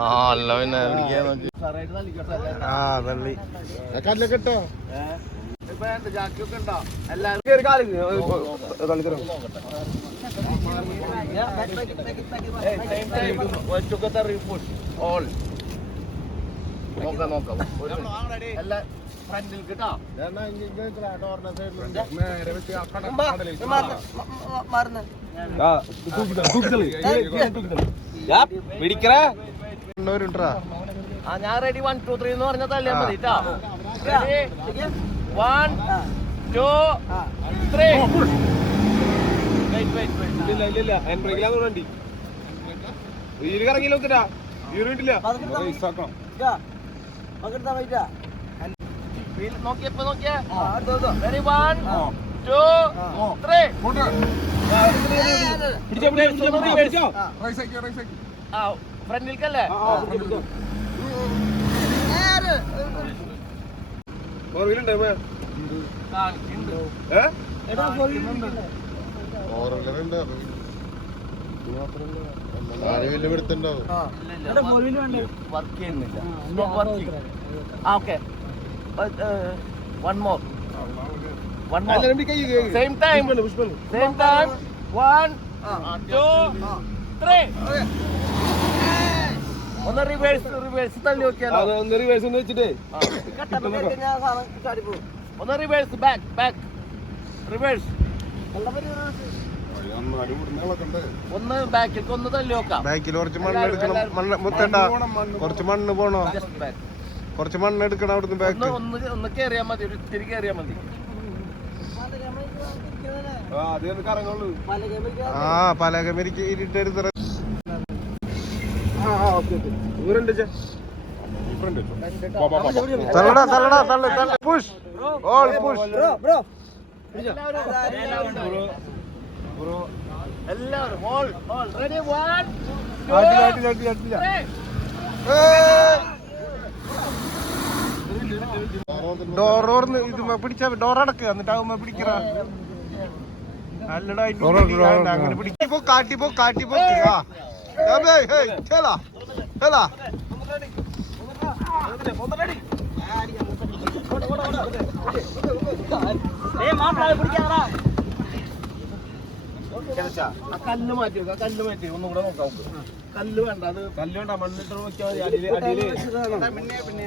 ആ അല്ല പിന്നെ പിടിക്കാൻ നോക്കി. ആ തള്ളി. കല്ലൊക്കെ ഇട്ടോ? നോക്കാം നോക്കാം. എല്ലാ ഫ്രണ്ടിൽ കേട്ടോ. ഞാൻ റെഡി വൺ ടു ത്രീ എന്ന് പറഞ്ഞാൽ തള്ളിയാൽ മതി one two three wait wait wait ഇല്ല ഇല്ല ഇല്ല. ഹാൻഡ് ബ്രേക്കിലാന്ന് വണ്ടി. വീൽ കറങ്ങി നോക്കിട്ടാ വീറിട്ടില്ല നോക്കിയപ്പോ നോക്കിയേ വൺ ടു ത്രീ വലിയ പിടുത്തുണ്ടാവും വർക്ക് ചെയ്യുന്നില്ല. Working more. One one more one more time. One, two, three. ഒന്ന് റിവേഴ്സ് റിവേഴ്സ് തള്ളി നോക്കിയാലോ? ഒന്ന് റിവേഴ്സ് ഒന്ന് വെച്ചിട്ടേ. ഒന്ന് റിവേഴ്സ് ബാക്ക് ബാക്ക് റിവേഴ്സ്? ഒന്ന് ബാക്കിലേക്ക് ഒന്ന് തള്ളി നോക്കാം. ബാക്കിൽ കുറച്ച് മണ്ണ് എടുക്കണം. മണ്ണ് മുത്തണ്ട കുറച്ച് മണ്ണ് പോണോ? ജസ്റ്റ് ബാക്ക് കുറച്ച് മണ്ണ് എടുക്കണം അവിടുന്ന് ബാക്ക് ഒന്ന് ഒന്ന് കേറിയാ മതി ഒരു ഇത്തിരി കേറിയാ മതി. ആ പലക മരിക്ക് പലകമരിക്ക് ഇരുട്ടരുത്. തള്ളടാ തള്ളടാ തള്ളു തള്ളു. പുഷ് ഓൾ പുഷ് എല്ലാവരും all all ready one door ഓർന്ന് ഇത് പിടിച്ച ഡോർ അടക്കുക എന്നിട്ട് ആവുമ്പോ പിടിക്കറ അല്ലടാ അങ്ങനെ പിടിക്കപ്പോ കാട്ടിപ്പോ കാട്ടിപ്പോ കല്ല് മാറ്റി വെക്കാം കല്ല് മാറ്റി ഒന്നും കൂടെ നോക്കാം. കല്ല് വേണ്ട അത് കല്ല് വേണ്ട മണ്ണിട്ട് നോക്കിയാൽ മതി അടിയിൽ അടിയിൽ. പിന്നെ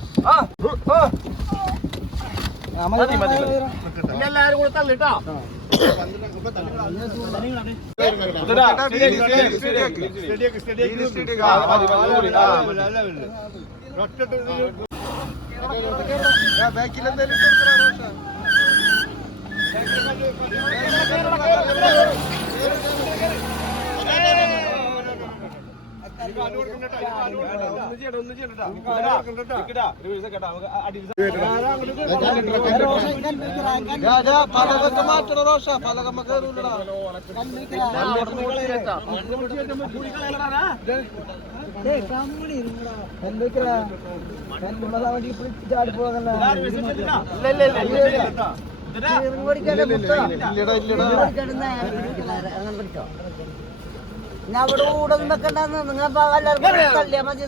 എല്ലാവരും കൂടെ തള്ളിട്ടോ മുത്തടാ, മുത്തടാ, സ്റ്റഡിയാക്ക്, സ്റ്റഡിയാക്ക്, സ്റ്റഡിയാക്ക്, സ്റ്റഡിയാക്ക്. സ്റ്റഡിയാക്ക്, സ്റ്റഡിയാക്ക്. സ്റ്റഡിയാക്ക്. ആ, മതി, മതി, മതി. ആ. ബാക്കിൽ എന്തായാലും ഇട്ടെടുക്കടാ, റോഷ. ഒന്നും ചെയ്യണ്ട, ഒന്നും ചെയ്യണ്ട കേട്ടോ. നിക്കടാ, ഞാൻ അവിടെ കൂടെ നിങ്ങൾ എല്ലാവർക്കും തള്ളിയാ മതി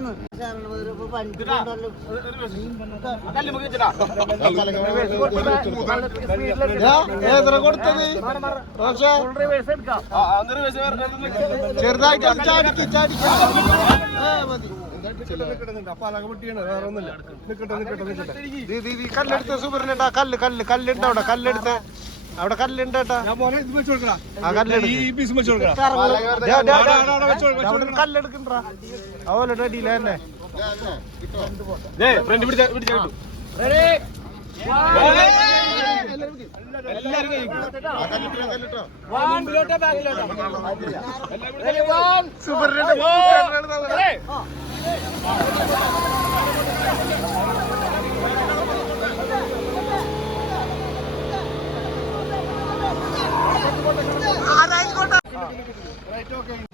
കൊടുത്തത്? നിക്ക്. ചെറുതായിട്ട് ചാടിക്ക് ചാടിക്ക്. മതി. കല്ലെടുത്ത സൂപ്പറിനെട്ടാ കല്ല് കല്ല് കല്ലെടുത്ത അവിടെ കല്ലെടുത്ത്. അവിടെ കല്ലുണ്ട് കേട്ടാ ആ കല്ലെടുക്ക് കല്ലെടുക്കണ്ടാ അതുപോലെ അടിയില്ല തന്നെ ദേ, ഫ്രണ്ട് പിടിച്ച